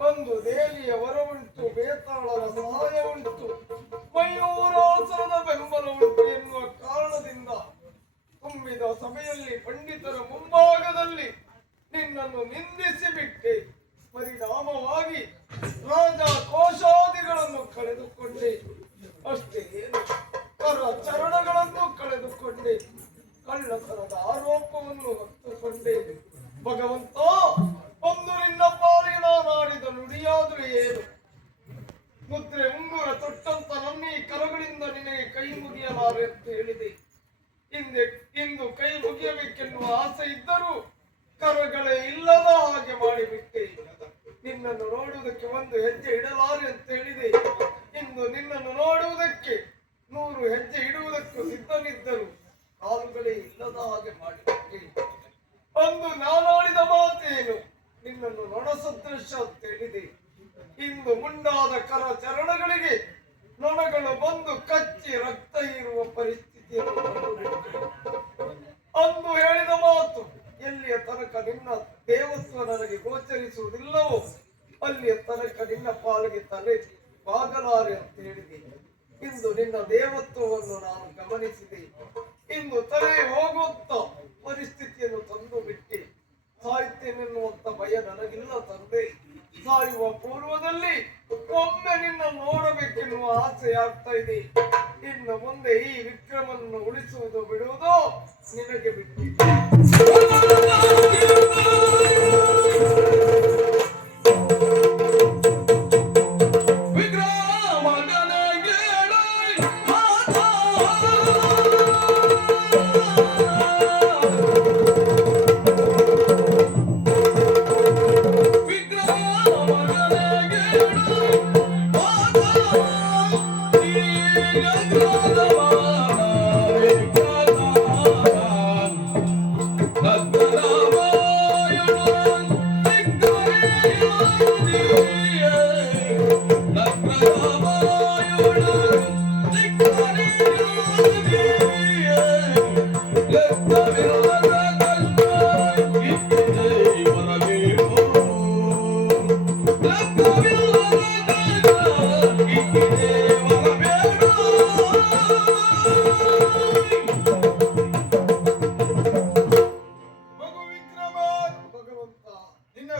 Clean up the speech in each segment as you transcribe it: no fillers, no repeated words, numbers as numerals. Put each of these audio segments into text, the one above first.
ಒಂದು ದೇವಿಯ ವರ ಉಂಟು, ಬೇತಾಳರ ಸಹಾಯ ಉಂಟು, ಮಯೂರಾಸನದ ಬೆಂಬಲ ಉಂಟು ಎನ್ನುವ ಕಾರಣದಿಂದ ತುಂಬಿದ ಸಭೆಯಲ್ಲಿ ಪಂಡಿತರ ಮುಂಭಾಗದಲ್ಲಿ ನಿನ್ನನ್ನು ನಿಂದಿಸಿ ಬಿಟ್ಟೆ. ಪರಿಣಾಮವಾಗಿ ರಾಜ ಕೋಶಾದಿಗಳನ್ನು ಕಳೆದುಕೊಂಡೆ. ಅಷ್ಟೇ ಏನು, ಕರ ಚರಣಗಳನ್ನು ಕಳೆದುಕೊಂಡೆ. ಕಳ್ಳತನದ ಆರೋಪವನ್ನು ಹೊತ್ತುಕೊಂಡೆ. ಭಗವಂತ, ಒಂದು ನಿನ್ನ ಪಾಲಿಗೆ ನಾನಾಡಿದ ನುಡಿಯಾದರೂ ಏನು? ಮುದ್ರೆ ಉಂಗುರ ತೊಟ್ಟಂತ ನನ್ನ ಈ ಕರಗಳಿಂದ ನಿನಗೆ ಕೈ ಮುಗಿಯಲಾರೆ ಅಂತ ಹೇಳಿದೆ. ಇಂದು ಕೈ ಮುಗಿಯಬೇಕೆನ್ನುವ ಆಸೆ ಇದ್ದರೂ ಕರಗಳೇ ಇಲ್ಲದ ಹಾಗೆ ಮಾಡಿಬಿಟ್ಟೆ. ನಿನ್ನನ್ನು ನೋಡುವುದಕ್ಕೆ ಒಂದು ಹೆಜ್ಜೆ ಇಡಲಾರೆ ಅಂತ ಹೇಳಿದೆ. ಇಂದು ನಿನ್ನನ್ನು ನೋಡುವುದಕ್ಕೆ 100 ಹೆಜ್ಜೆ ಇಡುವುದಕ್ಕೂ ಸಿದ್ಧನಿದ್ದರು ಕಾಲುಗಳೇ ಇಲ್ಲದ ಹಾಗೆ ಮಾಡಿಬಿಟ್ಟೆ. ಅಂದು ನಾನಾಡಿದ ಮಾತೇನು? ನಿನ್ನನ್ನು ನೊಣಸದೃಶ ಅಂತ ಹೇಳಿದೆ. ಇಂದು ಮುಂಡಾದ ಕರ ಚರಣಗಳಿಗೆ ನೊಣಗಳು ಬಂದು ಕಚ್ಚಿ ರಕ್ತ ಹೀರುವ ಪರಿಸ್ಥಿತಿಯನ್ನು ಅಂದು ಹೇಳಿದ ಮಾತು ಎಲ್ಲಿಯ ತನಕ ನಿನ್ನ ದೇವತ್ವ ನನಗೆ ಗೋಚರಿಸುವುದಿಲ್ಲವೋ ಅಲ್ಲಿಯ ತನಕ ನಿನ್ನ ಪಾಲಿಗೆ ತಲೆ ಬಾಗಲಾರೆ ಅಂತ ಹೇಳಿದೆ. ಇಂದು ನಿನ್ನ ದೇವತ್ವವನ್ನು ನಾನು ಗಮನಿಸಿದೆ. ಇಂದು ತಲೆ ಹೋಗುತ್ತ ಪರಿಸ್ಥಿತಿಯನ್ನು ತಂದು ಬಿಟ್ಟೆ. ಸಾಹಿತ್ಯನೆನ್ನುವಂತ ಭಯ ನನಗಿಲ್ಲ ತಂದೆ. ಸಾಯುವ ಪೂರ್ವದಲ್ಲಿ ಒಮ್ಮೆ ನಿನ್ನ ನೋಡಬೇಕೆನ್ನುವ ಆಸೆ ಆಗ್ತಾ ಇದೆ. ಇನ್ನು ಮುಂದೆ ಈ ವಿಕ್ರಮನ್ನು ಉಳಿಸುವುದು ಬಿಡುವುದೋ ನಿನಗೆ ಬಿಟ್ಟಿದೆ.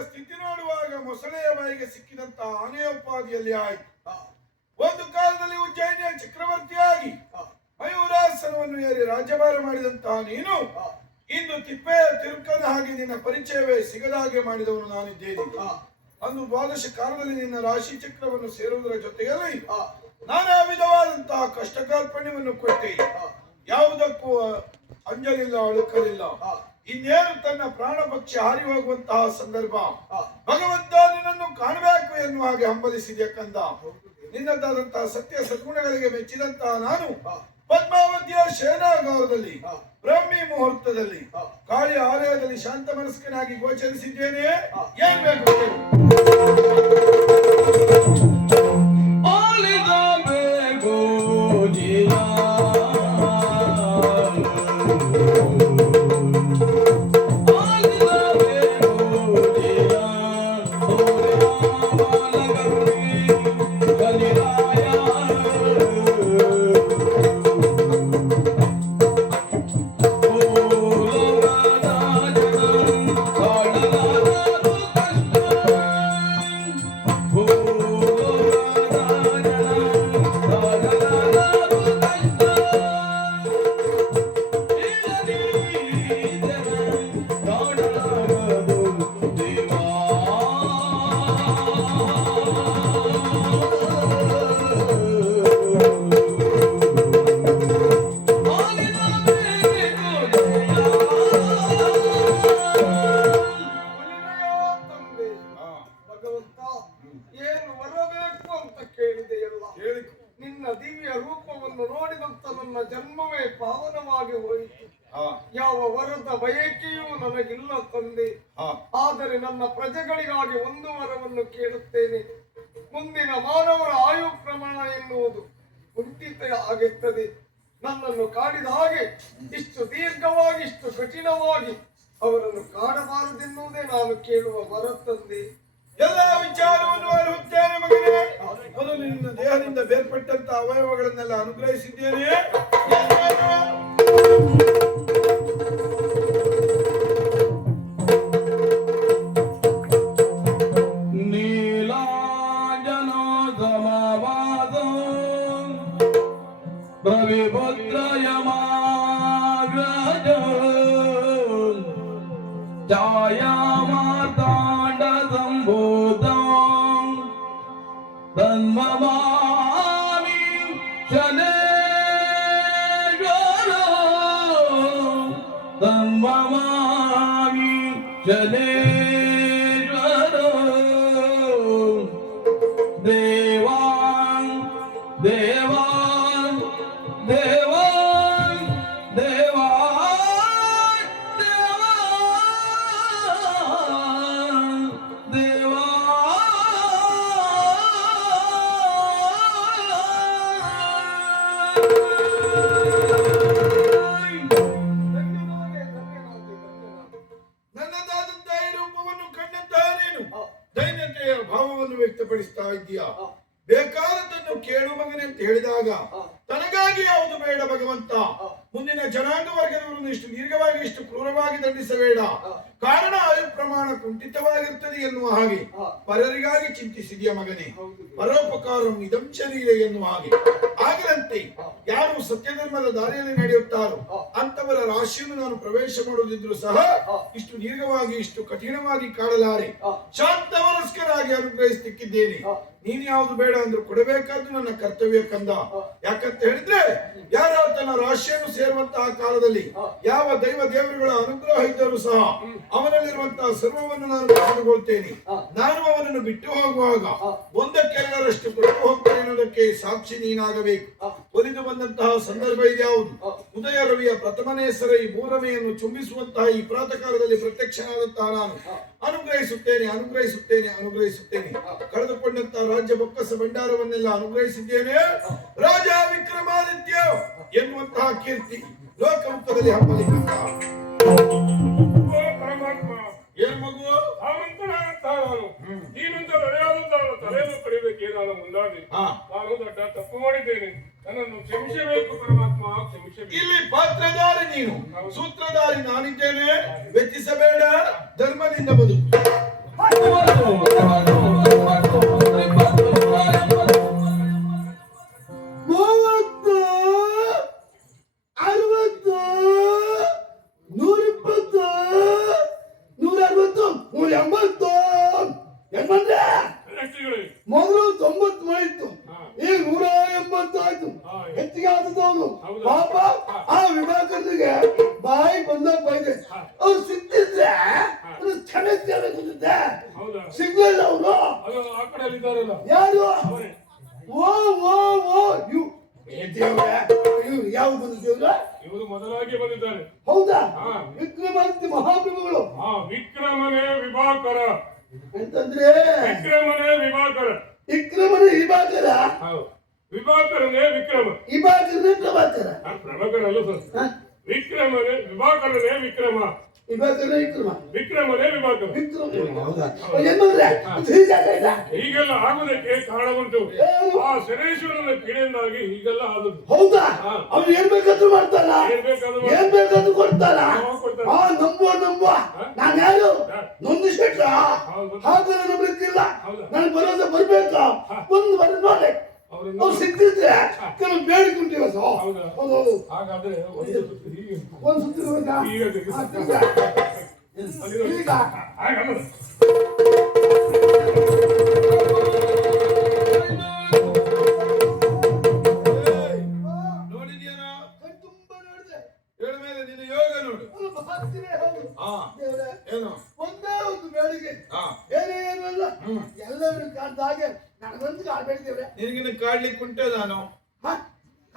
ಸ್ಥಿತಿ ನೋಡುವಾಗ ಮೊಸಳೆಯ ಬಾಯಿಗೆ ಸಿಕ್ಕಿದಂತ ಆನೆಯೋಪಾದಿಯಲ್ಲಿ ಆಯ್ತು. ಒಂದು ಕಾಲದಲ್ಲಿ ಉಜ್ಜಯಿನಿಯ ಚಕ್ರವರ್ತಿಯಾಗಿ ಮಯೂರಾಸನವನ್ನು ಏರಿ ರಾಜ್ಯಭಾರ ಮಾಡಿದಂತಹ ನೀನು ಇಂದು ತಿಪ್ಪೆಯ ತಿರುಕನ ಹಾಗೆ ನಿನ್ನ ಪರಿಚಯವೇ ಸಿಗದ ಹಾಗೆ ಮಾಡಿದವನು ನಾನಿದ್ದೇನೆ. ಅಂದು ದ್ವಾದಶ ಕಾಲದಲ್ಲಿ ನಿನ್ನ ರಾಶಿ ಚಕ್ರವನ್ನು ಸೇರುವುದರ ಜೊತೆಯಲ್ಲಿ ನಾನಾ ವಿಧವಾದಂತಹ ಕಷ್ಟ ಕಾರ್ಪಣ್ಯವನ್ನು ಕೊಟ್ಟೆ. ಯಾವುದಕ್ಕೂ ಅಂಜಲಿಲ್ಲ, ಅಳುಕಲಿಲ್ಲ. ಇನ್ನೇನು ತನ್ನ ಪ್ರಾಣ ಪಕ್ಷಿ ಹಾರಿ ಹೋಗುವಂತಹ ಸಂದರ್ಭ ಭಗವಂತ ನಿನ್ನನ್ನು ಕಾಣಬೇಕು ಎನ್ನುವ ಹಾಗೆ ಹಂಬಲಿಸಿದೆ ಕಂದ. ನಿನ್ನದಾದಂತಹ ಸತ್ಯ ಸದ್ಗುಣಗಳಿಗೆ ಮೆಚ್ಚಿದಂತಹ ನಾನು ಪದ್ಮಾವತಿಯ ಶಯನಾಗಾರದಲ್ಲಿ ಬ್ರಾಹ್ಮಿ ಮುಹೂರ್ತದಲ್ಲಿ ಕಾಳಿಯ ಆಲಯದಲ್ಲಿ ಶಾಂತ ಮನಸ್ಕನಾಗಿ ಗೋಚರಿಸಿದ್ದೇನೆ. ಏನ್ ಬೇಕು? ಯಾವ ವರದ ಬಯಕೆಯೂ ನನಗಿಲ್ಲ ತಂದೆ. ಆದರೆ ನನ್ನ ಪ್ರಜೆಗಳಿಗಾಗಿ ಒಂದು ವರವನ್ನು ಕೇಳುತ್ತೇನೆ. ಮುಂದಿನ ಮಾನವರ ಆಯು ಪ್ರಮಾಣ ಎನ್ನುವುದು ಕುಂಠಿತ ಆಗುತ್ತದೆ. ನನ್ನನ್ನು ಕಾಡಿದ ಹಾಗೆ ಇಷ್ಟು ದೀರ್ಘವಾಗಿ, ಇಷ್ಟು ಕಠಿಣವಾಗಿ ಅವರನ್ನು ಕಾಡಬಾರದೆನ್ನುವುದೇ ನಾನು ಕೇಳುವ ವರ ತಂದೆ. ಎಲ್ಲ ವಿಚಾರ ಅವಯವಗಳನ್ನೆಲ್ಲ ಅನುಗ್ರಹಿಸಿದ್ದೇನೆ. ಛಾಯಾಮಾರ್ತಾಂಡ ಸಂಭೂತಂ ತನ್ಮಮಾಮಿ ಶನೇಶ್ವರ ತನ್ಮಮಾಮಿ ಶನೇಶ್ವರ ದೇವಾನ್ ದೇವಾನ್ ದೇವಾನ್ ದೇವಾನ್ ನನ್ನದಾದಂತಹ ಈ ರೂಪವನ್ನು ಕಂಡಂತಹ ನೀನು ದೈನ್ಯತೆಯ ಭಾವವನ್ನು ವ್ಯಕ್ತಪಡಿಸ್ತಾ ಇದ್ದೀಯಾ. ಬೇಕಾದದ್ದನ್ನು ಕೇಳು ಮಗನೇ ಅಂತ ಹೇಳಿದಾಗ ತನಗಾಗಿ ಯಾವುದು ಬೇಡ ಭಗವಂತ. ಮುಂದಿನ ಜನಾಂಗ ವರ್ಗದವರನ್ನು ಇಷ್ಟು ದೀರ್ಘವಾಗಿ ಇಷ್ಟು ಕ್ರೂರವಾಗಿ ದಂಡಿಸಬೇಡ. ಕಾರಣ ಆಯು ಪ್ರಮಾಣ ಕುಂಠಿತವಾಗಿರುತ್ತದೆ ಎನ್ನುವ ಹಾಗೆ ಪರರಿಗಾಗಿ ಚಿಂತಿಸಿದೆಯ ಮಗನೇ. ಪರೋಪಕಾರಂ ಇದಂ ಶರೀರೆ ಎನ್ನುವ ಹಾಗೆ ಆಗದಂತೆ ಯಾರು ಸತ್ಯಧರ್ಮದ ದಾರಿಯಲ್ಲಿ ನಡೆಯುತ್ತಾರೋ ಅಂತವರ ರಾಶಿಯನ್ನು ನಾನು ಪ್ರವೇಶ ಮಾಡುವುದಿದ್ರು ಸಹ ಇಷ್ಟು ದೀರ್ಘವಾಗಿ ಇಷ್ಟು ಕಠಿಣವಾಗಿ ಕಾಡಲಾರೆ. ಶಾಂತ ಮನಸ್ಕರಾಗಿ ಅನುಗ್ರಹಿಸುತ್ತಿದ್ದೇನೆ. ನೀನು ಯಾವುದು ಬೇಡ ಅಂದ್ರೂ ಕೊಡಬೇಕಾದ್ದು ನನ್ನ ಕರ್ತವ್ಯ ಕಂದ. ಯಾಕಂತ ಹೇಳಿದ್ರೆ ಯಾರ ತನ್ನ ರಾಶಿಯನ್ನು ಸೇರುವಂತಹ ಕಾಲದಲ್ಲಿ ಯಾವ ದೈವ ದೇವರುಗಳ ಅನುಗ್ರಹ ಇದ್ದರೂ ಸಹ ಅವನಲ್ಲಿರುವಂತಹ ಸರ್ವವನ್ನು ನಾನು ತೆಗೆದುಕೊಳ್ತೇನೆ. ನಾನು ಅವನನ್ನು ಬಿಟ್ಟು ಹೋಗುವಾಗ ಒಂದಕ್ಕೆಲ್ಲರಷ್ಟು ಕೊಟ್ಟು ಹೋಗ್ತೇನೆ ಅನ್ನೋದಕ್ಕೆ ಸಾಕ್ಷಿ ನೀನಾಗಬೇಕು. ಒಲಿದು ಬಂದಂತಹ ಸಂದರ್ಭ ಇದ್ಯಾವುದು? ಉದಯ ರವಿಯ ಪ್ರಥಮನೇ ಸರಿ ಮೂರಮೆಯನ್ನು ಚುಂಬಿಸುವಂತಹ ಈ ಪ್ರಾತಃಕಾಲದಲ್ಲಿ ಪ್ರತ್ಯಕ್ಷನಾದಂತಹ ನಾನು ಅನುಗ್ರಹಿಸುತ್ತೇನೆ ಅನುಗ್ರಹಿಸುತ್ತೇನೆ ಅನುಗ್ರಹಿಸುತ್ತೇನೆ. ಕಳೆದುಕೊಂಡಂತಹ ರಾಜ್ಯ ಬೊಕ್ಕಸ ಭಂಡಾರವನ್ನೆಲ್ಲ ಅನುಗ್ರಹಿಸಿದ್ದೇನೆ. ರಾಜ ವಿಕ್ರಮಾದಿತ್ಯ ಎನ್ನುವಂತಹ ಕೀರ್ತಿ ಲೋಕಮುಖದಲ್ಲಿ ಹಬ್ಬಲಿಕ್ಕಂತ. ಏನ್ ಮಗು ನೀನಂತ ನಡೆಯಾದಂತಹ ತಲೆಯನ್ನು ಕಡಿಬೇಕೇನಾದ ಮುಂದಾಗಿ ನಾನು ದೊಡ್ಡ ತಪ್ಪು ಮಾಡಿದ್ದೇನೆ. ನನ್ನನ್ನು ಕ್ಷಮಿಸಬೇಕು ಪರಮಾತ್ಮ, ಕ್ಷಮಿಸಬೇಕು. ಇಲ್ಲಿ ಪಾತ್ರಧಾರಿ ನೀನು, ಸೂತ್ರಧಾರಿ ನಾನಿದ್ದೇನೆ. ವೆಚ್ಚಿಸಬೇಡ, ಧರ್ಮದಿಂದ ಬದುಕು. ಮೊದಲು 90 ಮಾಡಿತ್ತು, ಈಗ 180 ಆಯ್ತು. ಹೆಚ್ಚಿಗೆ ಆದದವನು ಪಾಪ ಆ ವಿಭಾಗರಿಗೆ ಬಾಯಿ ಬಂದಾಗ ಬೈದೆ. ಅವ್ರು ಸಿಕ್ತಿದ್ರೆ ಕ್ಷಮಿಸ್ತಿದ್ದೆ, ಸಿಗ್ಲಿಲ್ಲ ಅವರು. ಯಾರು? ಓ ಓ ಓ ಇವ್ ಯಾವ ಬಂದ ದೇವ್ರ? ಇವರು ಮೊದಲಾಗಿ ಬಂದಿದ್ದಾರೆ. ಹೌದಾ? ವಿಕ್ರಮಾದಿತ್ಯ ಮಹಾಪ್ರಭುಗಳು. ವಿಕ್ರಮನೇ ವಿಭಾಕರ ಅಂತಂದ್ರೆ ವಿಕ್ರಮನೇ ವಿಭಾಕರ. ವಿಕ್ರಮನೇ ವಿಭಾಕರ. ವಿಭಾಕರನೇ ವಿಕ್ರಮ. ವಿಭಾಕರನೇ ಪ್ರಭಾಕರ. ಪ್ರಭಾಕರ ಅಲ್ಲ ಸರ್. ವಿಕ್ರಮನೇ ವಿಭಾಕರನೇ ವಿಕ್ರಮ. ವಿಭಾಕರನೇ ವಿಕ್ರಮ. ವಿಕ್ರಮನೇ ವಿಭಾಕರ. ವಿಕ್ರಮ. ಹೌದಾ? ಏನಂದ್ರೆ ಹೀಗೆಲ್ಲ ಆಗುವುದಕ್ಕೆ ಕಾರಣ ಉಂಟು. ಆ ಶನೇಶ್ವರನ ಪೀಡೆಯಿಂದಾಗಿ ಹೀಗೆಲ್ಲ ಆದದ್ದು. ಹೌದಾ? ಅವ್ನು ಏನ್ ಬೇಕಾದ್ರೂ ಮಾಡ್ತಾನ, ಏನ್ ಬೇಕಾದ್ರೂ ಕೊಡ್ತಾನ. ನಂಬುವ ನಾನು ಯಾರು ನೊಂದು ಶೆಟ್ರ ಹಾಗೆ ನಂಬಲಿಕ್ಕಿಲ್ಲ. ನನ್ ಭರೋಸೆ ಬರ್ಬೇಕು. ಒಂದು ಬರ ನೋಡಿ ಅವ್ರು ಸಿಕ್ತಿದ್ರೆ ಕೆಲವು ಬೇಡಿಕೊಂಡಿವ. ಹೌದು. ಹಾಗಾದ್ರೆ ಒಂದು ಸುತ್ತಿನ ಈಗ ನೋಡಿದ್ಯಾನೋ? ತುಂಬಾ ನೋಡಿದೆ. ಹೇಳ ಮೇಲೆ ನಿನ್ನ ಯೋಗ ನೋಡು. ಏನು ಒಂದೇ ಒಂದು ಬೇಡಿಕೆ, ಏನೇನಲ್ಲ ಎಲ್ಲರೂ ಕಾಡ್ದ ಹಾಗೆ ನನಗೊಂದು ಕಾಡ್ಬೇಡಿದ್ದೇವೆ. ನಿನಗಿನ ಕಾಡ್ಲಿಕ್ಕೆ ಉಂಟೆ ನಾನು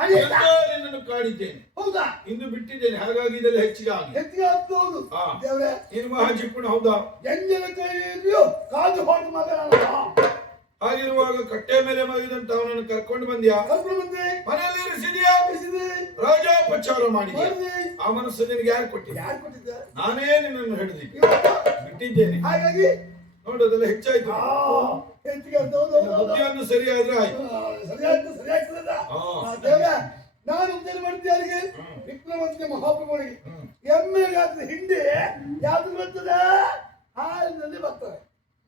ನಿನ್ನನ್ನು ಕಾಡಿದ್ದೇನೆ. ಹೌದಾ? ಇಂದು ಬಿಟ್ಟಿದ್ದೇನೆ. ಹಾಗಾಗಿ ಇದೆಲ್ಲ ಹೆಚ್ಚಿಗೆ ಹೆಚ್ಚಿಗೆ ಆಗ್ತೌದು ದೇವ್ರೆ. ನೀನು ಮಹಾಜಿಪ್ಪುಣ. ಹೌದಾ? ಎಂಜಲ ಕೈಯಲ್ಲಿಯೂ ಕಾದು ಹೊರಟು ಮಗ. ಹಾಗಿರುವಾಗ ಕಟ್ಟೆ ಮೇಲೆ ಮಲಗಿದಂತ ಅವನನ್ನು ಕರ್ಕೊಂಡು ಬಂದ್ಯಾ? ಮನೆಯಲ್ಲಿ ಇರಿಸಿದ್ಯಾ? ರಾಜೋಪಚಾರ ಮಾಡಿದ್ಯಾ? ಆ ಮನಸ್ಸು ನಿನಗೆ ಯಾರು ಕೊಟ್ಟಿದ್ದ? ನಾನೇ ನಿನ್ನನ್ನು ಹಿಡಿದಿದ್ದೆ, ಬಿಟ್ಟಿದ್ದೇನೆ. ಹಾಗಾಗಿ ನೋಡೋದೆಲ್ಲ ಹೆಚ್ಚಾಯ್ತು. ಹೆಚ್ಚಿಗೆ ಬುದ್ಧಿಯನ್ನು ಸರಿಯಾದ್ರೆ ಆಯ್ತು. ಸರಿಯಾಗ್ತದ ನಾನು ಉಪಚಾರ ಮಾಡ್ತೀನಿ ಯಾರಿಗೆ ವಿಕ್ರಮಾದಿತ್ಯ ಮಹಾಪ್ರಭುಗಳಿಗೆ ಎಮ್ಮೆಗಾದ್ರೆ ಹಿಂಡಿ ಯಾವ್ದು ಬರ್ತದೆ ಹಾಲಿನಲ್ಲಿ ಬರ್ತದೆ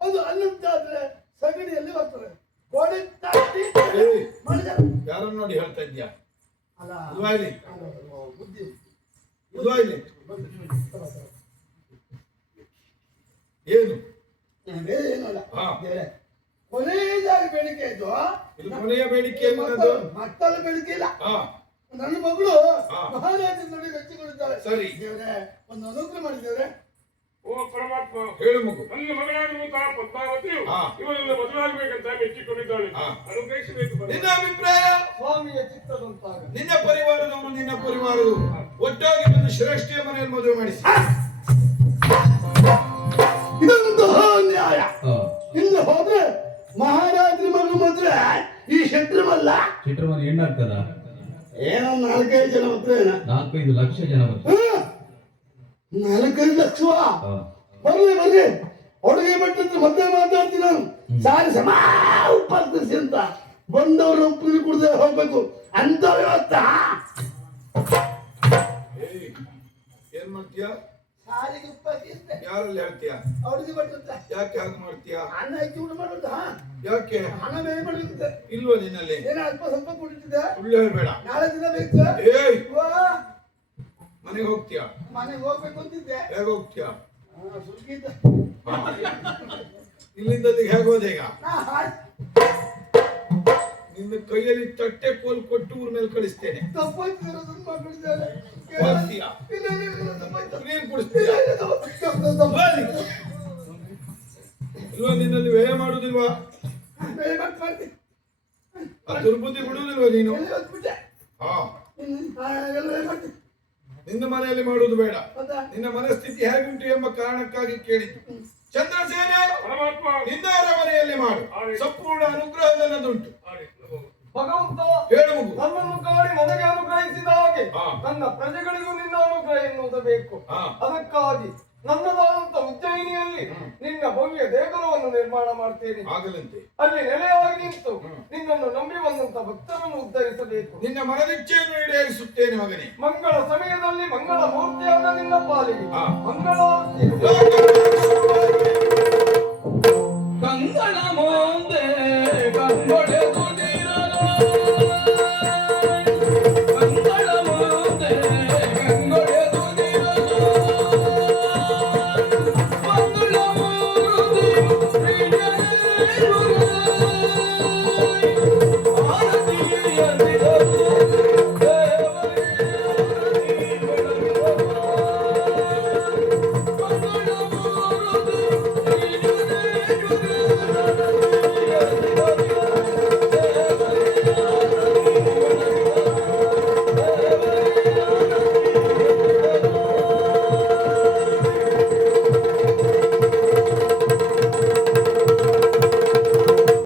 ಅದು ಅಲ್ಲಂತಾದ್ರೆ ಸಗಣಿಯಲ್ಲಿ ಬರ್ತದೆ ಗೋಡೆ ತಾಟಿ ಯಾರನ್ನು ನೋಡಿ ಹೇಳ್ತಾ ಇದ್ಯಾ? ಅಲ್ಲ ಉದ್ವಾಯ್ಲಿ ಬುದ್ಧಿ ಉದ್ವಾಯ್ಲಿ ಏನು ಏನಲ್ಲ ಕೊನೆಯದಾಗಿ ಬೇಡಿಕೆ ಇದ್ದು ಇದು ಕೊನೆಯ ಬೇಡಿಕೆ ಎನ್ನುವುದು ಮತ್ತೊಂದು ಬೇಡಿಕೆ ಇಲ್ಲ. ನನ್ನ ಮಗಳು ಮಹಾರಾಜನ ನೋಡಿ ಮೆಚ್ಚಿಕೊಂಡಿದ್ದಾಳೆ. ಸರಿ ದೇವರೇ ಒಂದು ಅನುಗ್ರಹ ಮಾಡಿದ್ದೇವೆ. ಓ ಪರಮಾತ್ಮ, ಹೇಳು ಮಗು. ನನ್ನ ಮಗಳಾಗಿರುವಂತಹ ಪದ್ಮಾವತಿಯು ಇವನನ್ನು ಮದುವೆಯಾಗಬೇಕಂತ ಮೆಚ್ಚಿಕೊಂಡಿದ್ದಾಳೆ. ಅನುಗ್ರಹಿಸಬೇಕು. ನಿನ್ನ ಅಭಿಪ್ರಾಯ? ಸ್ವಾಮಿಯ ಚಿತ್ತದಂತಾಗ ನಿನ್ನ ಪರಿವಾರದವರು ನಿನ್ನ ಪರಿವಾರವು ಒಟ್ಟಾಗಿ ಬಂದು ಶ್ರೇಷ್ಠಿಯ ಮನೆಯಲ್ಲಿ ಮದುವೆ ಮಾಡಿಸಿ. ಇದೊಂದು ನ್ಯಾಯ. ಇನ್ನು ಹೋದ್ರೆ ಮಹಾರಾಜರ ಮಗಳು ಮದುವೆ ಈ ಶೆಟ್ರಮಲ್ಲ ಚಿತ್ರಮನೆ ಹೆಣ್ಣಾಗ್ತದ? ಏನೋ 4-5 ಜನ ಮದುವೆ 4-5 ಲಕ್ಷ ಜನ ಬರ್ತಾರೆ. 4-5 ಲಕ್ಷ ಬರ್ಲಿ ಬರ್ಲಿ ಅಡುಗೆ ಮಟ್ಟದ ಮದುವೆ ಮಾತಾಡ್ತೀನಿ ನಾನು. ಸಾರಿ ಸಮ ಉಪಸ್ಥಿಸಿ ಅಂತ ಬಂದವರು ಉಪ್ಪಿನ ಕುಡ್ದೆ ಹೋಗ್ಬೇಕು ಅಂತ ವ್ಯವಸ್ಥೆ. ಏನ್ ಮಾಡ್ತೀಯಾ? ಸಾರಿಗೆ ಉಪ್ಪಾಕಿಂತೆ ಯಾರಲ್ಲಿ ಹೇಳ್ತೀಯಾ? ಅವ್ರಿಗೆ ಬರ್ತದೆ. ಯಾಕೆ ಹಾಗೆ ಮಾಡ್ತೀಯಾ? ಅನ್ನ ಹಾಕಿ ಊಟ ಮಾಡೋದು. ಯಾಕೆ? ಹಣ ಬೇರೆ ಮಾಡಿರ್ತದೆ. ಇಲ್ವಾ ನಿನ್ನಲ್ಲಿ? ಏನೋ ಅಲ್ಪ ಸ್ವಲ್ಪ ಕುಡಿತಿದ್ದೆ. ಸುಳ್ಳು ಹೇಳ್ಬೇಡ. ನಾಳೆ ದಿನ ಬೇಕು. ಏಯ್ ಮನೆಗೆ ಹೋಗ್ತೀಯಾ? ಮನೆಗೆ ಹೋಗ್ಬೇಕು ಅಂತಿದ್ದೆ. ಹೇಗೆ ಹೋಗ್ತೀಯಾ? ಸುಲ್ಕಿದ್ದ ಇಲ್ಲಿಂದ ಅಲ್ಲಿಗೆ ಹೇಗೆ ಹೋದೆ ಈಗ? ನಿನ್ನ ಕೈಯಲ್ಲಿ ತಟ್ಟೆ ಕೋಲ್ ಕೊಟ್ಟು ಊರ ಮೇಲೆ ಕಳಿಸ್ತೇನೆ. ತಪ್ಪಾಯ್ತಿರೋದನ್ನ ಮಾಡ್ಕೊಂಡಿದ್ದಾರೆ. ಹೋಗ್ತೀಯಾ? ನೀರು ಕುಡಿಸ್ತೀಯಾ? ಇಲ್ವಾ ನಿನ್ನಲ್ಲಿ ವ್ಯಯ ಮಾಡುದಿಲ್ವಾ? ಆ ದುರ್ಬುದ್ಧಿ ಬಿಡುವುದಿಲ್ವಾ ನೀನು? ಹಾ ನಿನ್ನ ಮನೆಯಲ್ಲಿ ಮಾಡುವುದು ಬೇಡ. ನಿನ್ನ ಮನಸ್ಥಿತಿ ಹೇಗುಂಟು ಎಂಬ ಕಾರಣಕ್ಕಾಗಿ ಕೇಳಿದ್ದು. ಚಂದ್ರಸೇನ, ಪರಮಾತ್ಮ, ನಿನ್ನ ಅರಮನೆಯಲ್ಲಿ ಮಾಡು. ಸಂಪೂರ್ಣ ಅನುಗ್ರಹ ನನ್ನದುಂಟು. ಭಗವಂತ ಹೇಳು ಮಗು. ನನ್ನನ್ನು ಕಾಡಿ ನನಗೆ ಅನುಗ್ರಹಿಸಿದ ಹಾಗೆ ನನ್ನ ಪ್ರಜೆಗಳಿಗೂ ನಿನ್ನ ಅನುಗ್ರಹ ಎನ್ನುವುದು ಬೇಕು. ಅದಕ್ಕಾಗಿ ನನ್ನದಾದಂತ ಉಜ್ಜಯಿನಿಯಲ್ಲಿ ನಿನ್ನ ಭವ್ಯ ದೇಗುಲವನ್ನು ನಿರ್ಮಾಣ ಮಾಡ್ತೇನೆ. ಆಗಲಂತೆ. ಅಲ್ಲಿ ನೆಲೆಯಾಗಿ ನಿಂತು ನಿನ್ನನ್ನು ನಂಬಿ ಬಂದಂತ ಭಕ್ತರನ್ನು ಉದ್ಧರಿಸಬೇಕು. ನಿನ್ನ ಮನದಿಚ್ಛೆಯನ್ನು ಈಡೇರಿಸುತ್ತೇನೆ ಮಗನೇ. ಮಂಗಳ ಸಮಯದಲ್ಲಿ ಮಂಗಳ ಮೂರ್ತಿಯಾದ ನಿನ್ನ ಪಾಲಿಗೆ ಮಂಗಳ ಕಂಗಳ ಮುಂದೆ ಕಂಗೊಳೆ